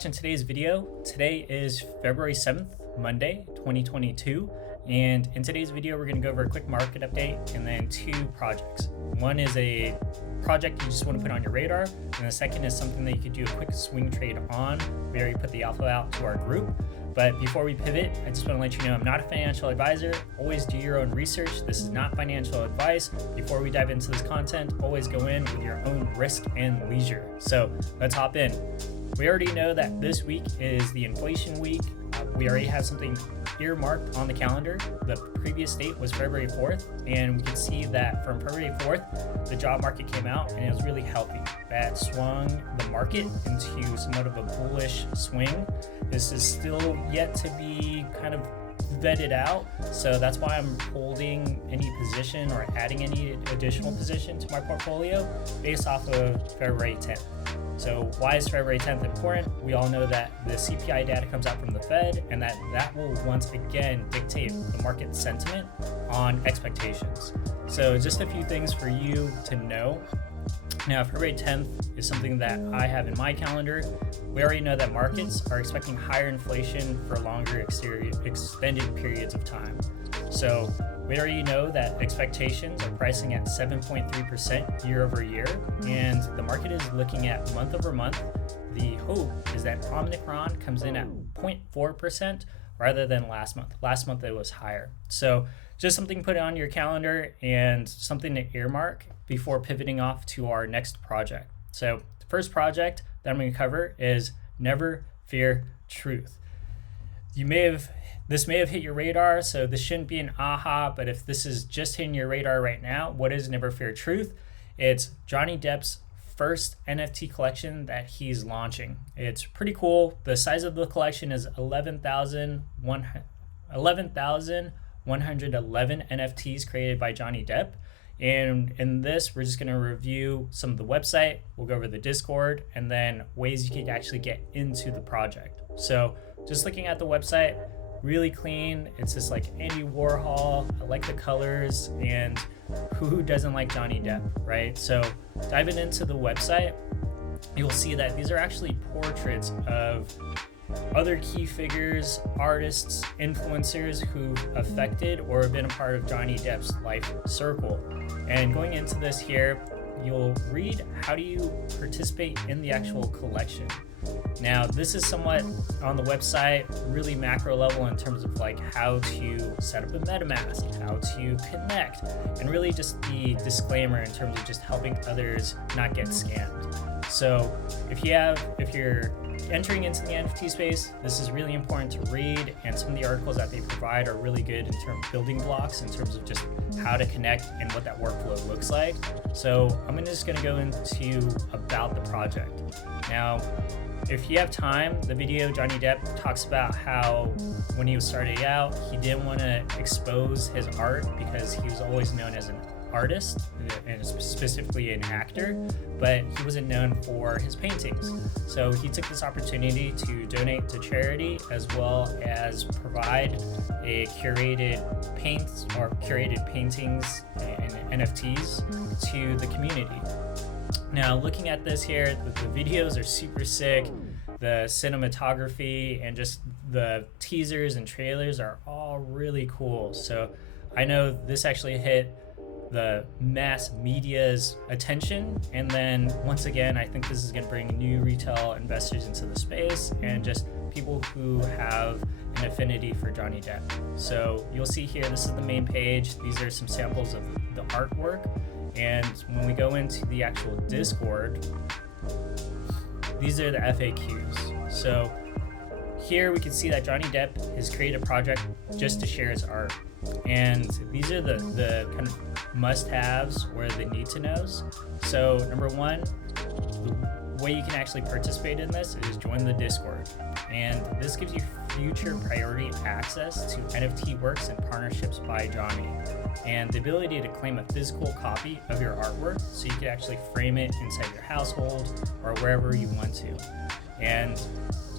watching today's video. Today is February 7th, Monday, 2022. And in today's video, we're going to go over a quick market update and then two projects. One is a project you just want to put on your radar, and the second is something that you could do a quick swing trade on. We already put the alpha out to our group. But before we pivot, I just want to let you know I'm not a financial advisor. Always do your own research. This is not financial advice. Before we dive into this content, always go in with your own risk and leisure. So let's hop in. We already know that this week is the inflation week. We already have something earmarked on the calendar. The previous date was February 4th, and we can see that from February 4th, the job market came out and it was really healthy. That swung the market into somewhat of a bullish swing. This is still yet to be kind of vetted out, so that's why I'm holding any position or adding any additional position to my portfolio based off of February 10th. So why is February 10th important? We all know that the CPI data comes out from the Fed, and that will once again dictate the market sentiment on expectations. So just a few things for you to know. Now, February 10th is something that I have in my calendar. We already know that markets are expecting higher inflation for longer extended periods of time. So we already know that expectations are pricing at 7.3% year over year, and the market is looking at month over month. The hope is that Omicron comes in at 0.4% rather than last month. Last month it was higher. So just something to put on your calendar and something to earmark before pivoting off to our next project. So the first project that I'm going to cover is Never Fear Truth. This may have hit your radar, so this shouldn't be an aha, but if this is just hitting your radar right now, what is Never Fear Truth? It's Johnny Depp's first NFT collection that he's launching. It's pretty cool. The size of the collection is 11,111 NFTs created by Johnny Depp. And in this, we're just going to review some of the website. We'll go over the Discord and then ways you can actually get into the project. So just looking at the website, really clean. It's just like Andy Warhol. I like the colors, and who doesn't like Johnny Depp, right? So diving into the website, you'll see that these are actually portraits of other key figures, artists, influencers who've affected or been a part of Johnny Depp's life circle. And going into this here, you'll read how do you participate in the actual collection. Now, this is somewhat on the website, really macro level in terms of like how to set up a MetaMask, how to connect, and really just the disclaimer in terms of just helping others not get scammed. So if you're entering into the NFT space, this is really important to read, and some of the articles that they provide are really good in terms of building blocks in terms of just how to connect and what that workflow looks like. So I'm just going to go into about the project. Now, if you have time, the video Johnny Depp talks about how when he was starting out, he didn't want to expose his art because he was always known as an artist and specifically an actor, but he wasn't known for his paintings. So he took this opportunity to donate to charity as well as provide a curated paintings and NFTs to the community. Now, looking at this here, the videos are super sick. The cinematography and just the teasers and trailers are all really cool. So I know this actually hit the mass media's attention, and then once again, I think this is going to bring new retail investors into the space and just people who have an affinity for Johnny Depp. So you'll see here, this is the main page. These are some samples of the artwork, and when we go into the actual Discord, these are the FAQs. So here we can see that Johnny Depp has created a project just to share his art. And these are the kind of must-haves or the need-to-knows. So number one, the way you can actually participate in this is join the Discord. And this gives you future priority access to NFT works and partnerships by Johnny, and the ability to claim a physical copy of your artwork so you can actually frame it inside your household or wherever you want to. And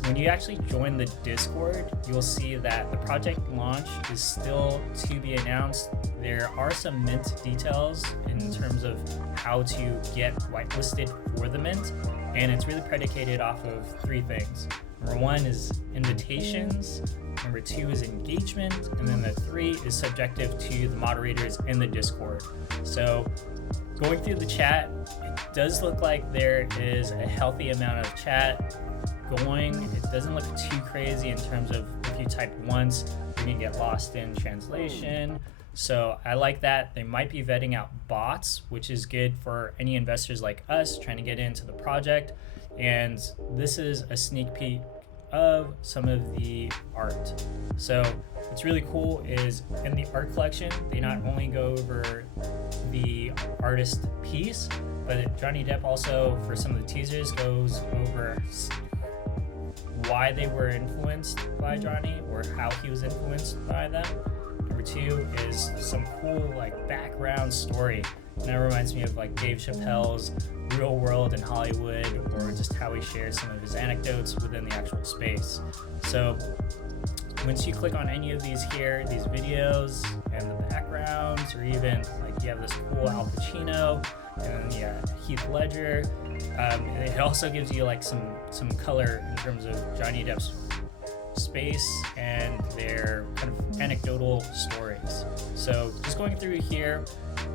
when you actually join the Discord, you'll see that the project launch is still to be announced. There are some mint details in terms of how to get whitelisted for the mint, and it's really predicated off of three things. Number 1 is invitations. Number 2 is engagement. And then the 3 is subjective to the moderators in the Discord. So going through the chat, it does look like there is a healthy amount of chat going. It doesn't look too crazy in terms of if you type once, you're gonna get lost in translation. So I like that. They might be vetting out bots, which is good for any investors like us trying to get into the project. And this is a sneak peek of some of the art. So what's really cool is in the art collection, they not only go over the artist piece, but Johnny Depp also, for some of the teasers, goes over why they were influenced by Johnny or how he was influenced by them. Number 2 is some cool like background story. And that reminds me of like Dave Chappelle's Real World in Hollywood, or just how he shares some of his anecdotes within the actual space. So once you click on any of these here, these videos and the backgrounds, or even like you have this cool Al Pacino and then Heath Ledger, it also gives you like some color in terms of Johnny Depp's space and their kind of anecdotal stories. So just going through here,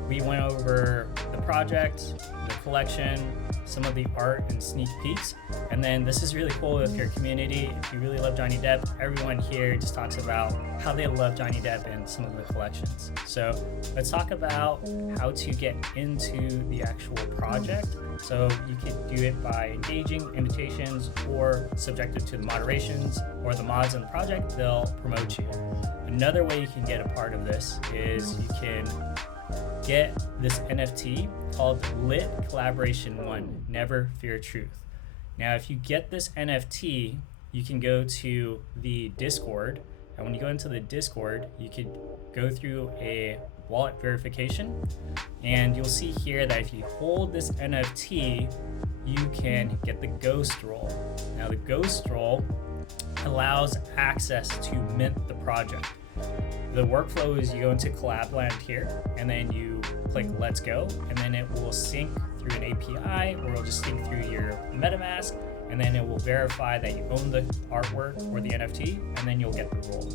we went over the project, the collection, some of the art and sneak peeks. And then this is really cool with your community. If you really love Johnny Depp, everyone here just talks about how they love Johnny Depp and some of the collections. So let's talk about how to get into the actual project. So you could do it by engaging invitations or subjected to the moderations or the mods in the project, they'll promote you. Another way you can get a part of this is you can get this NFT called Lit Collaboration 1, Never Fear Truth. Now, if you get this NFT, you can go to the Discord, and when you go into the Discord, you could go through a wallet verification, and you'll see here that if you hold this NFT, you can get the ghost roll. Now, the ghost roll allows access to mint the project. The workflow is you go into Collab Land here, and then you click Let's Go, and then it will sync through an API, or it'll just sync through your MetaMask, and then it will verify that you own the artwork or the NFT, and then you'll get the roll.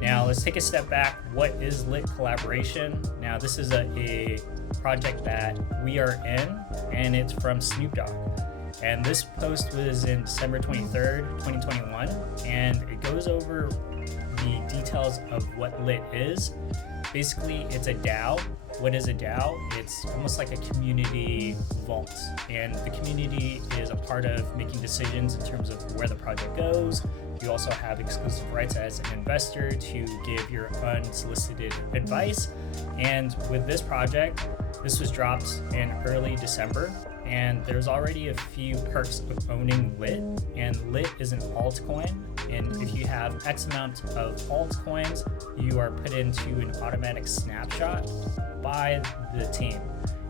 Now let's take a step back. What is Lit Collaboration? Now this is a project that we are in, and it's from Snoop Dogg. And this post was in December 23rd, 2021, and it goes over the details of what Lit is. Basically, it's a DAO. What is a DAO? It's almost like a community vault, and the community is a part of making decisions in terms of where the project goes. You also have exclusive rights as an investor to give your unsolicited advice. And with this project, this was dropped in early December, and there's already a few perks of owning Lit, and Lit is an altcoin. And if you have X amount of altcoins, you are put into an automatic snapshot by the team.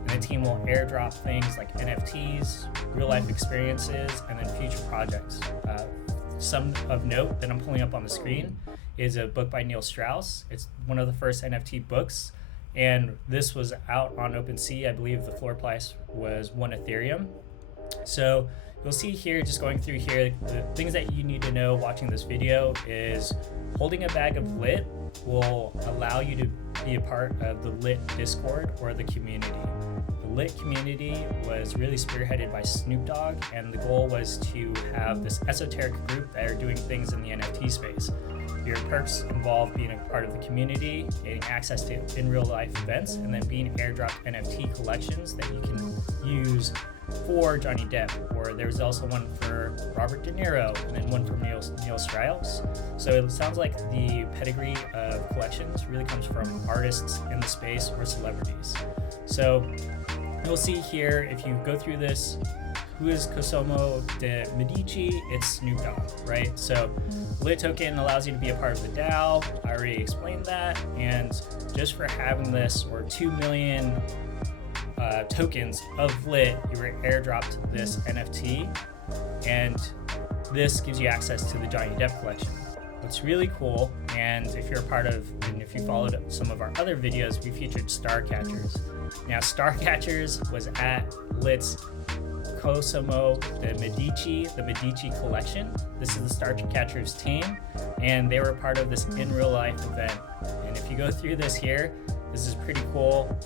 And the team will airdrop things like NFTs, real life experiences, and then future projects. Some of note that I'm pulling up on the screen is a book by Neil Strauss. It's one of the first NFT books, and this was out on OpenSea. I believe the floor price was 1 Ethereum. So you'll see here, just going through here, the things that you need to know watching this video is holding a bag of Lit will allow you to be a part of the Lit Discord or the community. The Lit community was really spearheaded by Snoop Dogg, and the goal was to have this esoteric group that are doing things in the NFT space. Your perks involve being a part of the community, getting access to in real life events, and then being airdropped NFT collections that you can use for Johnny Depp, or there's also one for Robert De Niro, and then one from Neil Strauss. So it sounds like the pedigree of collections really comes from artists in the space or celebrities. So you'll see here, if you go through this, who is Cosimo de Medici? It's Snoop Dogg, right? So Lit token allows you to be a part of the DAO. I already explained that. And just for having this, or 2 million tokens of Lit, you were airdropped this NFT, and this gives you access to the Johnny Depp collection. What's really cool, and if you're a part of, and if you followed some of our other videos, we featured StarCatchers. Now, StarCatchers was at Lit's Cosimo the Medici collection. This is the StarCatchers team, and they were part of this in real life event. And if you go through this here, this is pretty cool.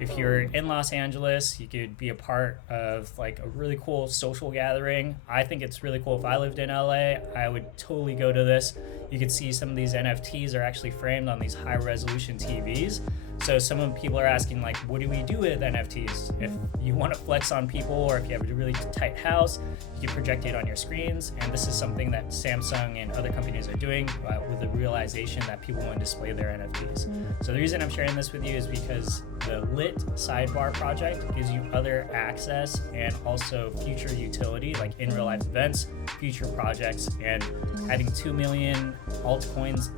If you're in Los Angeles, you could be a part of like a really cool social gathering. I think it's really cool. If I lived in LA, I would totally go to this. You could see some of these NFTs are actually framed on these high resolution TVs. So some people are asking, like, what do we do with NFTs? If you want to flex on people, or if you have a really tight house, you can project it on your screens. And this is something that Samsung and other companies are doing with the realization that people want to display their NFTs. So the reason I'm sharing this with you is because the Lit sidebar project gives you other access and also future utility, like in real life events, future projects, and having 2 million altcoins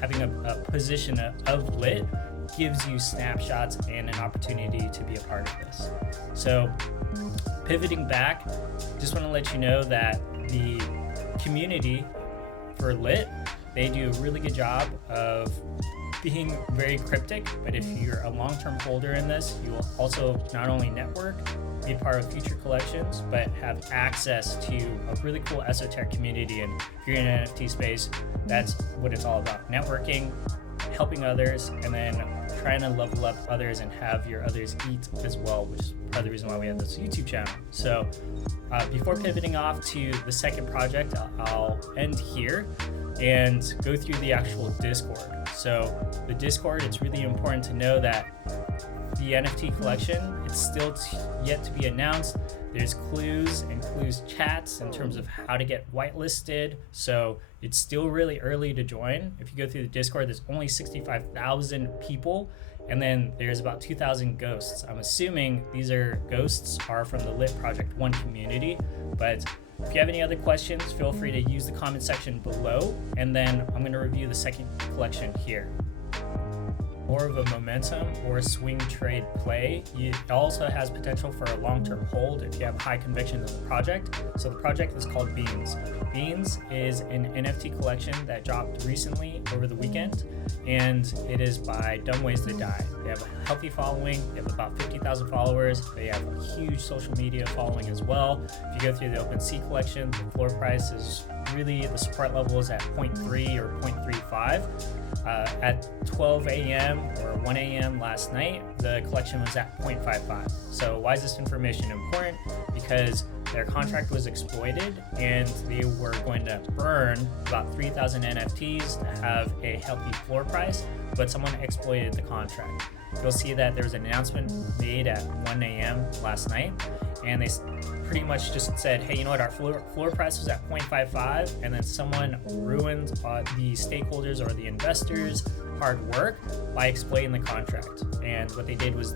having a position of Lit gives you snapshots and an opportunity to be a part of this. So pivoting back, just want to let you know that the community for Lit, they do a really good job of being very cryptic, but if you're a long-term holder in this, you will also not only network, be part of future collections, but have access to a really cool esoteric community. And if you're in an NFT space, that's what it's all about: networking, helping others, and then trying to level up others and have your others eat as well, which is part of the reason why we have this YouTube channel. So before pivoting off to the second project, I'll end here and go through the actual Discord. So the Discord, it's really important to know that the NFT collection, it's still yet to be announced. There's clues and clues chats in terms of how to get whitelisted. So it's still really early to join. If you go through the Discord, there's only 65,000 people, and then there's about 2,000 ghosts. I'm assuming these ghosts are from the Lit Project 1 community, but if you have any other questions, feel free to use the comment section below, and then I'm going to review the second collection here. More of a momentum or swing trade play. It also has potential for a long-term hold if you have high conviction in the project. So the project is called Beanz. Beanz is an NFT collection that dropped recently over the weekend, and it is by Dumb Ways to Die. They have a healthy following. They have about 50,000 followers. They have a huge social media following as well. If you go through the OpenSea collection, the floor price is really, the support level is at 0.3 or 0.35. At 12 a.m. or 1 a.m. last night, the collection was at 0.55. So why is this information important? Because their contract was exploited and they were going to burn about 3,000 NFTs to have a healthy floor price, but someone exploited the contract. You'll see that there was an announcement made at 1 a.m. last night, and they pretty much just said, hey, you know what, our floor price was at 0.55, and then someone ruined the stakeholders or the investors' hard work by exploiting the contract. And what they did was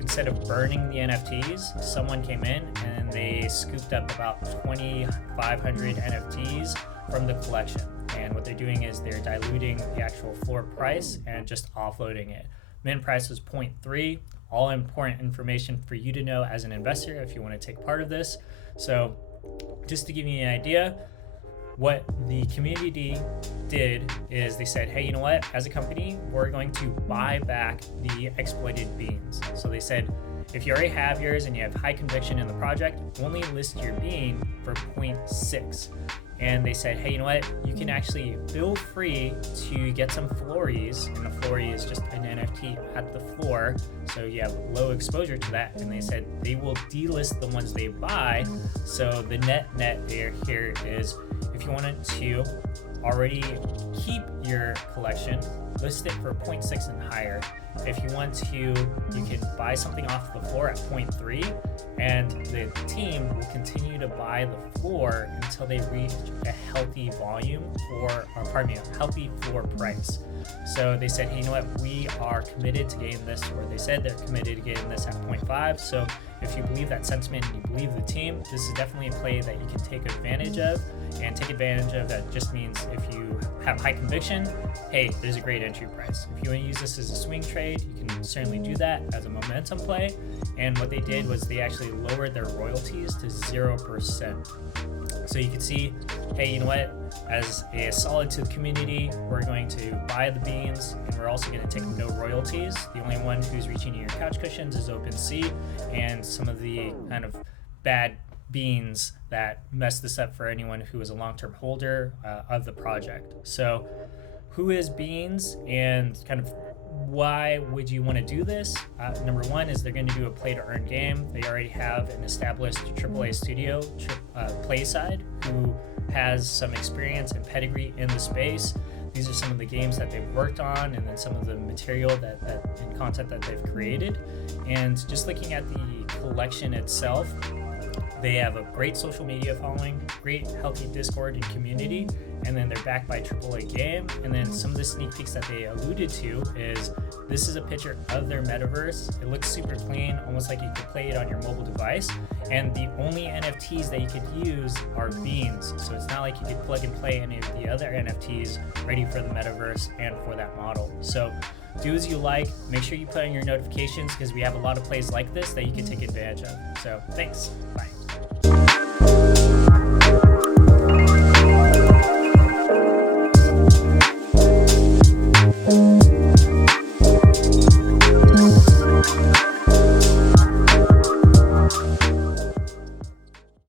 instead of burning the NFTs, someone came in and they scooped up about 2,500 NFTs from the collection. And what they're doing is they're diluting the actual floor price and just offloading it. Min price was 0.3. All important information for you to know as an investor if you want to take part of this. So just to give you an idea, what the community did is they said, hey, you know what, as a company, we're going to buy back the exploited beans. So they said, if you already have yours and you have high conviction in the project, only list your bean for 0.6. And they said, hey, you know what, you can actually feel free to get some flories, and the flory is just an NFT at the floor, so you have low exposure to that. And they said they will delist the ones they buy. So the net here is, if you wanted to already keep your collection, list it for 0.6 and higher. If you want to, you can buy something off the floor at 0.3, and the team will continue to buy the floor until they reach a healthy volume a healthy floor price. So they said, hey, you know what, we are committed to getting this, or they said they're committed to getting this at 0.5. So if you believe that sentiment and you believe the team, this is definitely a play that you can take advantage of. And take advantage of that just means if you have high conviction, hey, there's a great entry price. If you want to use this as a swing trade, you can certainly do that as a momentum play. And what they did was they actually lowered their royalties to 0%. So you can see, hey, you know what, as a solid to the community, we're going to buy the beans, and we're also going to take no royalties. The only one who's reaching your couch cushions is OpenSea, and some of the kind of bad beans that messed this up for anyone who is a long-term holder of the project. So who is Beanz, and kind of why would you want to do this? Number one is they're going to do a play-to-earn game. They already have an established AAA studio, Playside, who has some experience and pedigree in the space. These are some of the games that they've worked on, and then some of the material and content that they've created. And just looking at the collection itself, they have a great social media following, great healthy Discord and community, and then they're backed by AAA game. And then some of the sneak peeks that they alluded to is this is a picture of their metaverse. It looks super clean, almost like you could play it on your mobile device. And the only NFTs that you could use are Beanz. So it's not like you could plug and play any of the other NFTs ready for the metaverse and for that model. So do as you like. Make sure you put on your notifications because we have a lot of plays like this that you can take advantage of. So thanks. Bye.